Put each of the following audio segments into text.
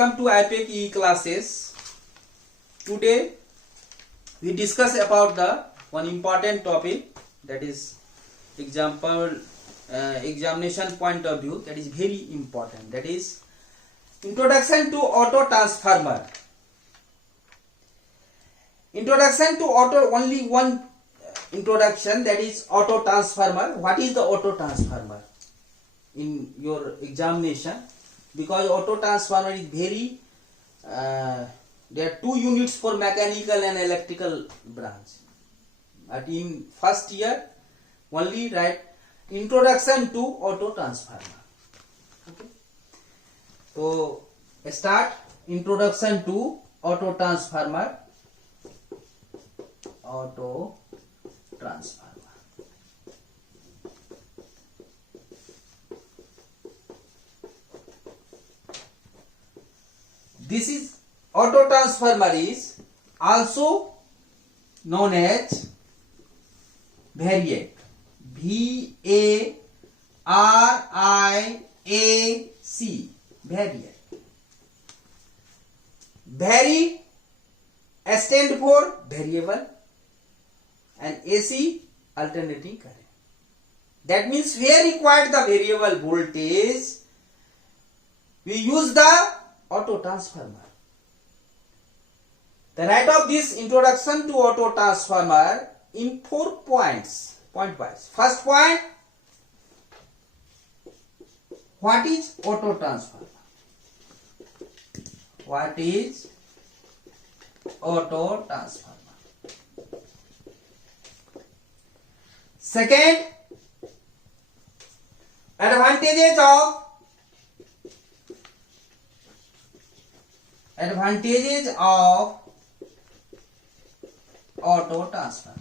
Welcome to IPEC E classes. Today we discuss about the one important topic, that is examination point of view, that is very important, that is introduction to auto transformer. Introduction to auto, only one introduction, that is auto transformer. What is the auto transformer in your examination? Because auto transformer is very there are two units for mechanical and electrical branch, but in first year only write introduction to auto transformer. Okay, so start introduction to auto transformer. Auto transformer. This is auto transformer is also known as variac. VARIAC. Variac. Vary stand for variable and AC alternating current. That means where required the variable voltage, we use the auto transformer. The write of this introduction to auto transformer in 4 points, point wise. First point, what is auto transformer? What is auto transformer? Second, advantages of auto transformer.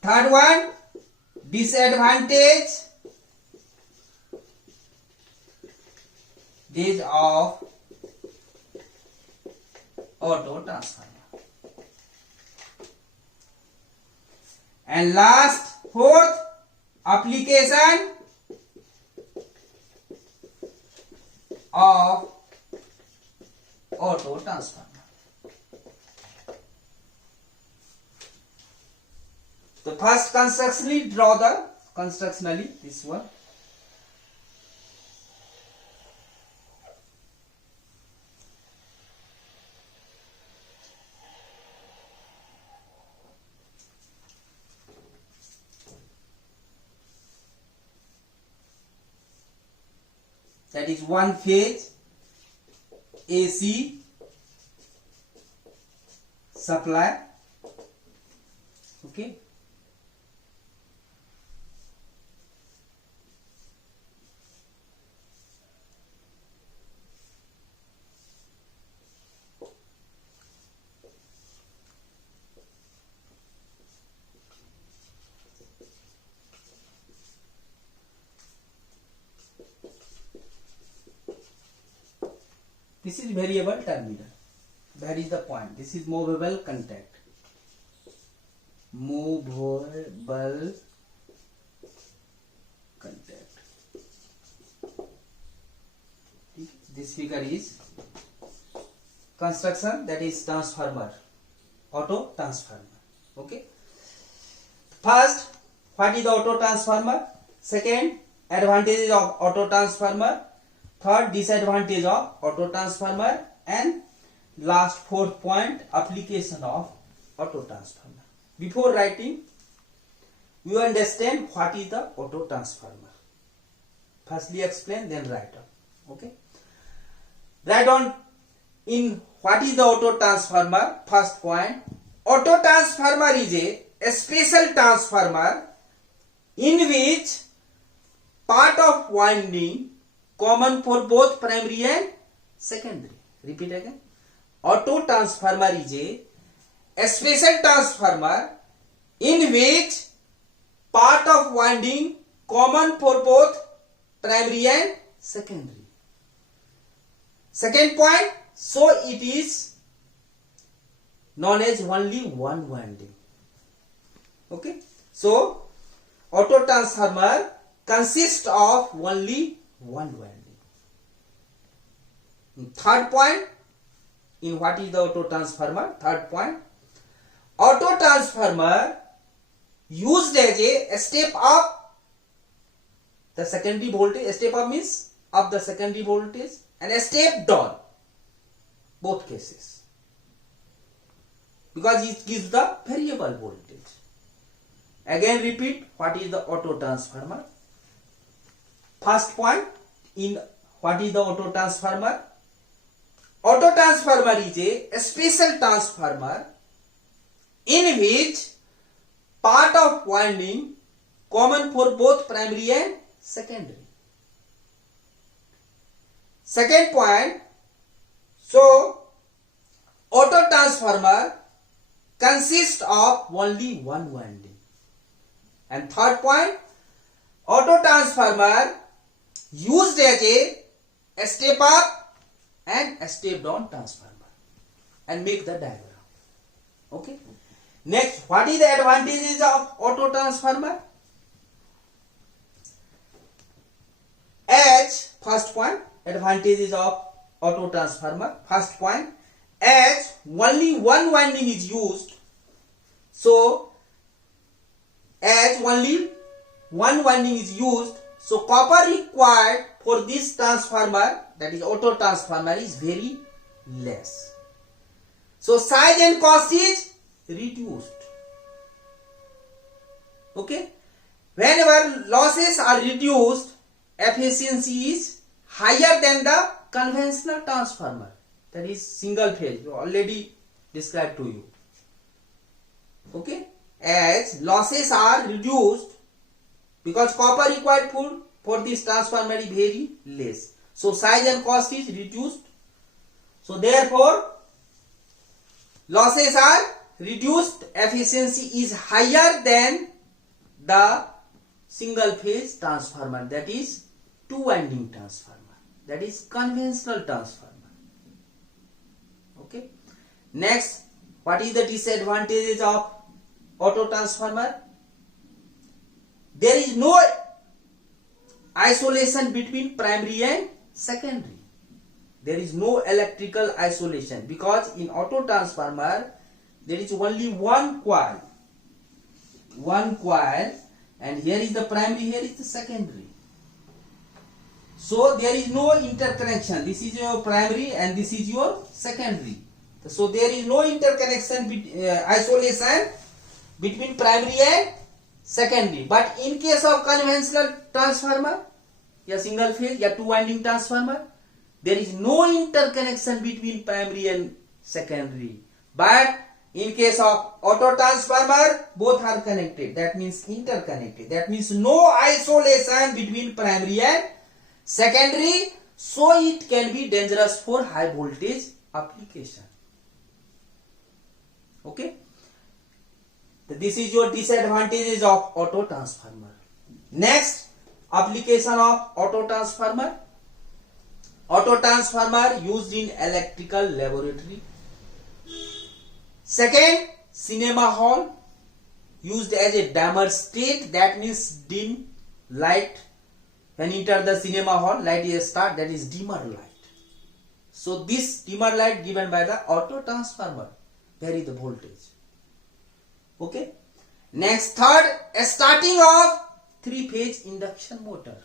Third one, disadvantage of auto transformer. And last, fourth, application of auto transformer. So first constructionally draw the this one. That is one phase AC supply. Okay. This is variable terminal. That is the point. This is movable contact. Movable contact. This figure is construction, that is transformer. Auto transformer. Okay. First, what is the auto transformer? Second, advantages of auto transformer. Third, disadvantage of auto transformer, and last, fourth point, application of auto transformer. Before writing, you understand what is the auto transformer. Firstly explain, then write down. Okay. Write down in what is the auto transformer. First point, auto transformer is a special transformer in which part of winding common for both primary and secondary. Repeat again. Auto transformer is a special transformer in which part of winding common for both primary and secondary. Second point, so it is known as only one winding. Okay. So auto transformer consists of only one winding. Third point in what is the auto transformer. Third point, auto transformer used as a step up the secondary voltage. A step up means up the secondary voltage, and a step down, both cases, because it gives the variable voltage. Again repeat, what is the auto transformer? First point in what is the auto transformer? Auto transformer is a special transformer in which part of winding common for both primary and secondary. Second point, so auto transformer consists of only one winding. And third point, auto transformer used as a step up and a step down transformer, and make the diagram. Okay. Next, what is the advantages of auto transformer? As first point, advantages of auto transformer. First point, as only one winding is used, so as only one winding is used, so copper required for this transformer, that is auto transformer, is very less. So size and cost is reduced. Okay. Whenever losses are reduced, efficiency is higher than the conventional transformer, that is single phase, already described to you. Okay. As losses are reduced, because copper required for this transformer is very less, so size and cost is reduced. So therefore losses are reduced, efficiency is higher than the single phase transformer, that is two winding transformer, that is conventional transformer. Okay. Next, what is the disadvantages of auto transformer? There is no isolation between primary and secondary. There is no electrical isolation, because in auto transformer there is only one coil, and here is the primary, here is the secondary. So there is no interconnection. This is your primary and this is your secondary. So there is no interconnection, isolation between primary and secondary. But in case of conventional transformer, या single phase या two winding transformer, there is no interconnection between primary and secondary. But in case of auto transformer, both are connected. That means interconnected. That means no isolation between primary and secondary. So it can be dangerous for high voltage application. Okay. This is your disadvantages of auto transformer. Next, application of auto transformer. Auto transformer used in electrical laboratory. Second, cinema hall, used as a dimmer state, that means dim light. When enter the cinema hall, light is start, that is dimmer light. So this dimmer light given by the auto transformer vary the voltage. Okay. Next, third, a starting of three-phase induction motor.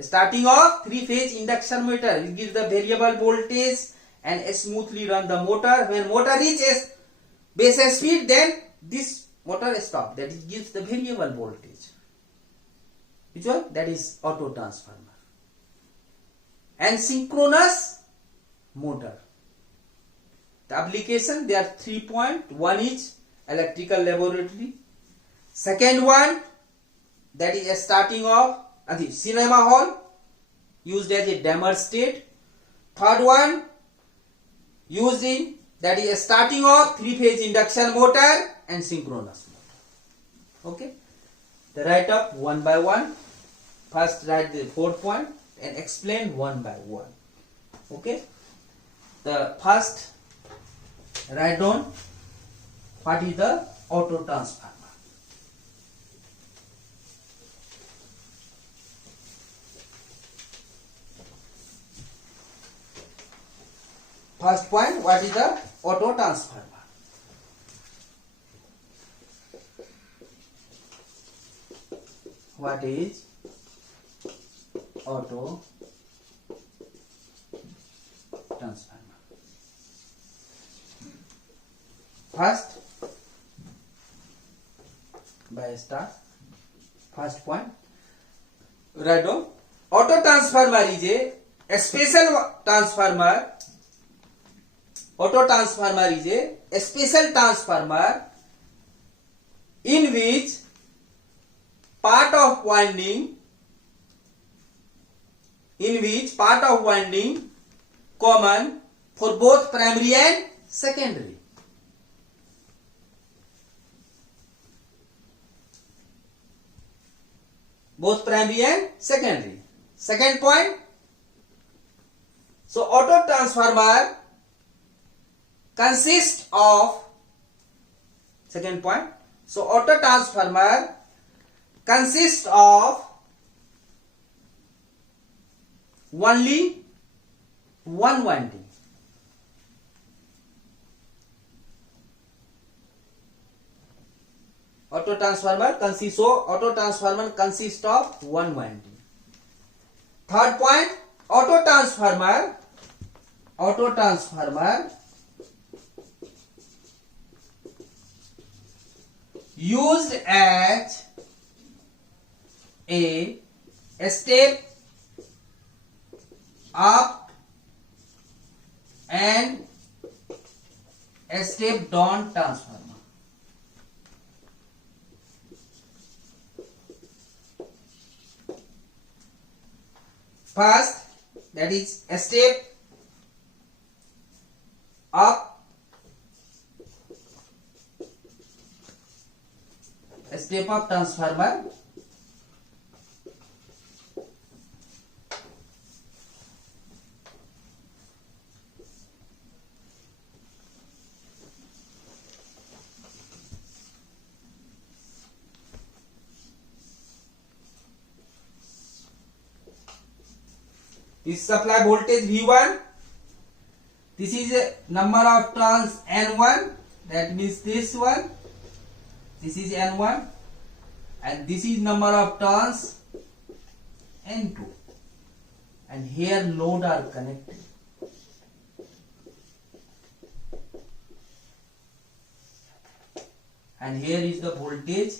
Starting of three-phase induction motor, it gives the variable voltage and smoothly run the motor. When motor reaches base speed, then this motor stops. That it gives the variable voltage. Which one? That is auto transformer. And synchronous motor. The application, there are 3 points. One is electrical laboratory. Second one, that is a starting of cinema hall, used as a dimmer state. Third one, used in, that is a starting of three-phase induction motor and synchronous motor. Okay. The write up one by one. First write the 4 point and explain one by one. Okay. The first, write down what is the auto transformer. First point, what is the auto transformer? What is auto transformer? First, by start. First point, write down. Auto transformer is a special transformer. Auto transformer is a special transformer in which part of winding common for both primary and secondary. Both primary and secondary. Second point, so auto transformer consists of, second point, so auto transformer consists of only one winding. Auto transformer consists of one winding. Third point, auto transformer used as a step up and a step down transformer. First, that is a step up, a step up transformer. This supply voltage V1. This is a number of turns N1. That means this one. This is N1. And this is number of turns N2. And here load are connected. And here is the voltage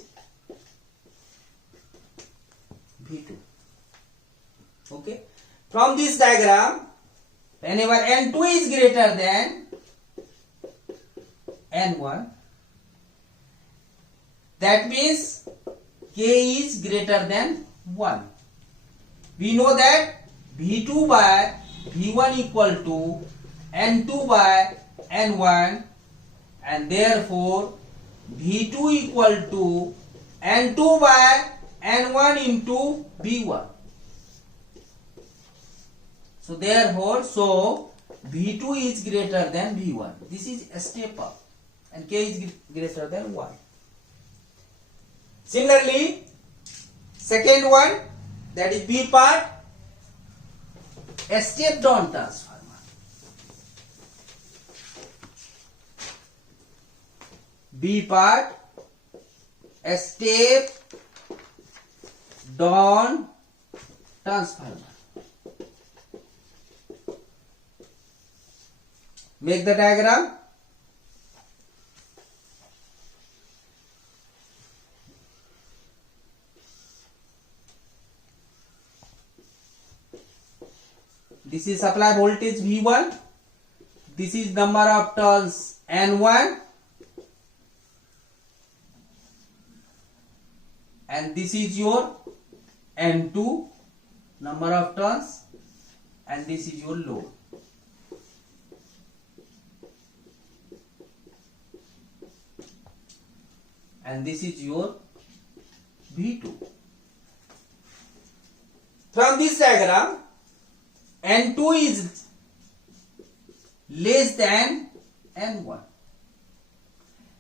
V2. Okay. From this diagram, whenever N2 is greater than N1, that means K is greater than 1. We know that V2 by V1 equal to N2 by N1, and therefore V2 equal to N2 by N1 into V1. So therefore, V2 is greater than V1. This is a step up, and K is greater than 1. Similarly, second one, that is B part, a step down transformer. B part, a step down transformer. Make the diagram. This is supply voltage V1. This is number of turns N1. And this is your N2, number of turns. And this is your load. And this is your V2. From this diagram, N2 is less than N1.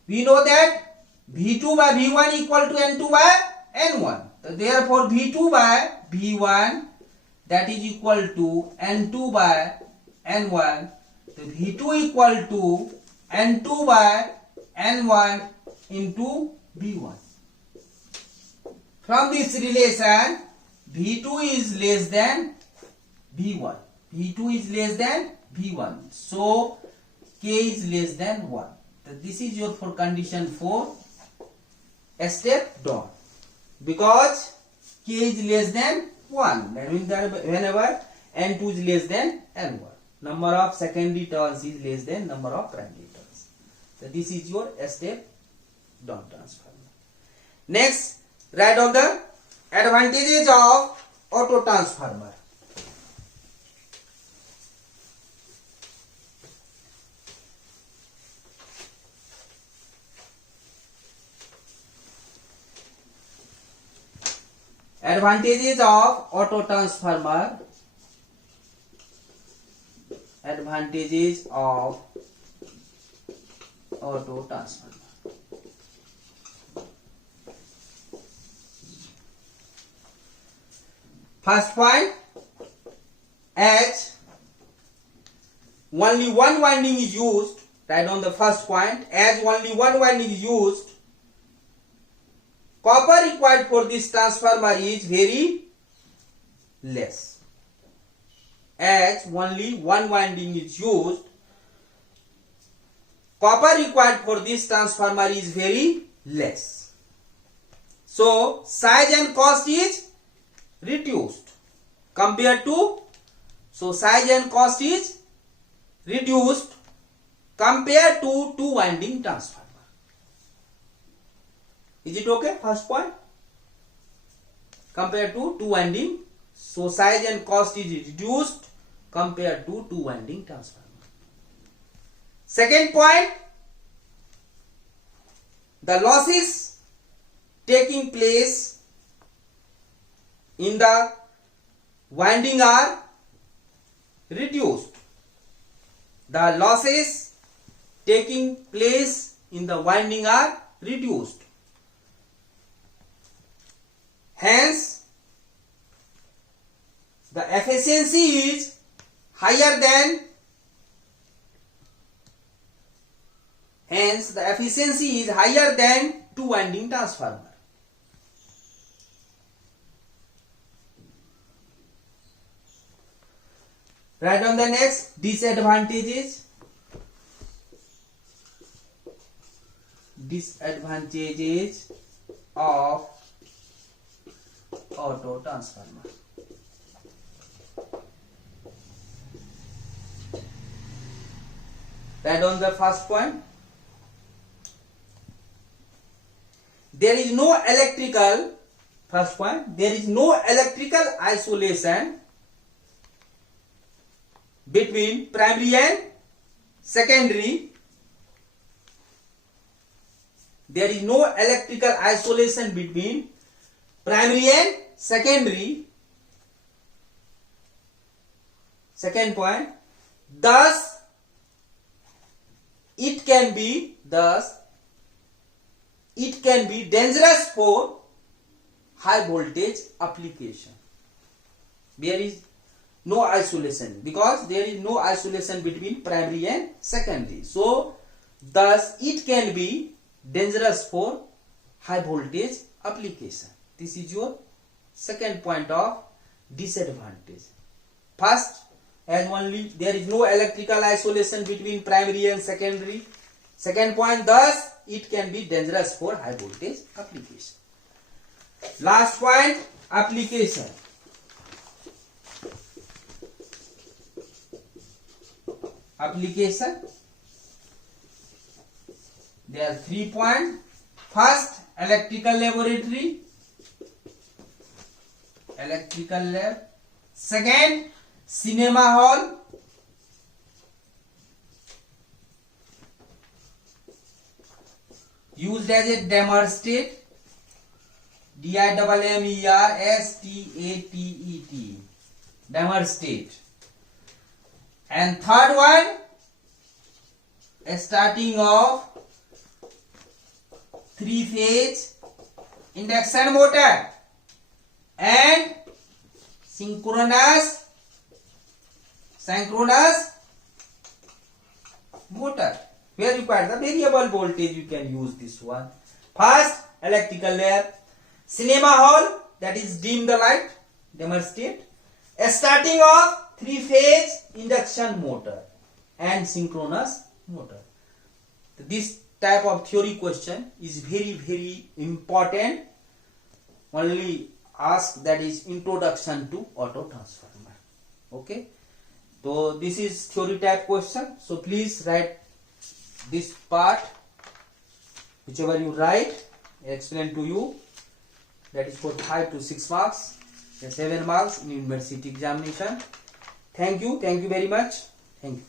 We know that V2 by V1 equal to N2 by N1. So therefore, V2 by V1, that is equal to N2 by N1. तो V2 equal to N2 by N1 into V1. From this relation, V2 is less than V1. V2 is less than V1. So, K is less than 1. So, this is your for condition 4. Step down. Because K is less than 1. That means that whenever N2 is less than N1. Number of secondary turns is less than number of primary turns. So, this is your step down transformer. Next, write on the advantages of auto transformer. Advantages of auto transformer. Advantages of auto transformer. First point, as only one winding is used, write on the first point, as only one winding is used, copper required for this transformer is very less. As only one winding is used, copper required for this transformer is very less. So, size and cost is reduced compared to, so size and cost is reduced compared to two winding transformer. Is it okay? First point, compared to two winding, so size and cost is reduced compared to two winding transformer. Second point, the losses taking place in the winding are reduced. The losses taking place in the winding are reduced. Hence, the efficiency is higher than, hence the efficiency is higher than two winding transformer. Write on the next disadvantages. Disadvantages of auto transformer. Write on the first point. There is no electrical, first point, there is no electrical isolation between primary and secondary. There is no electrical isolation between primary and secondary. Second point, thus it can be dangerous for high voltage application. There is no isolation because there is no isolation between primary and secondary. So, thus it can be dangerous for high voltage application. This is your second point of disadvantage. First, as only there is no electrical isolation between primary and secondary. Second point, thus it can be dangerous for high voltage application. Last point, application. Application. There are 3 points. First, electrical laboratory. Electrical lab. Second, cinema hall. Used as a demonstrate. DIMMERSTATET. Demonstrate. And third one, a starting of 3-phase induction motor and synchronous motor. Where required the variable voltage, you can use this one. First, electrical lamp. Cinema hall, that is dim the light, demonstrate. Starting of three-phase induction motor and synchronous motor. This type of theory question is very important. Only ask, that is introduction to auto transformer. Okay. So this is theory type question. So please write this part. Whichever you write, I explain to you. That is for 5 to 6 marks, 7 marks in university examination. Thank you very much. Thank you.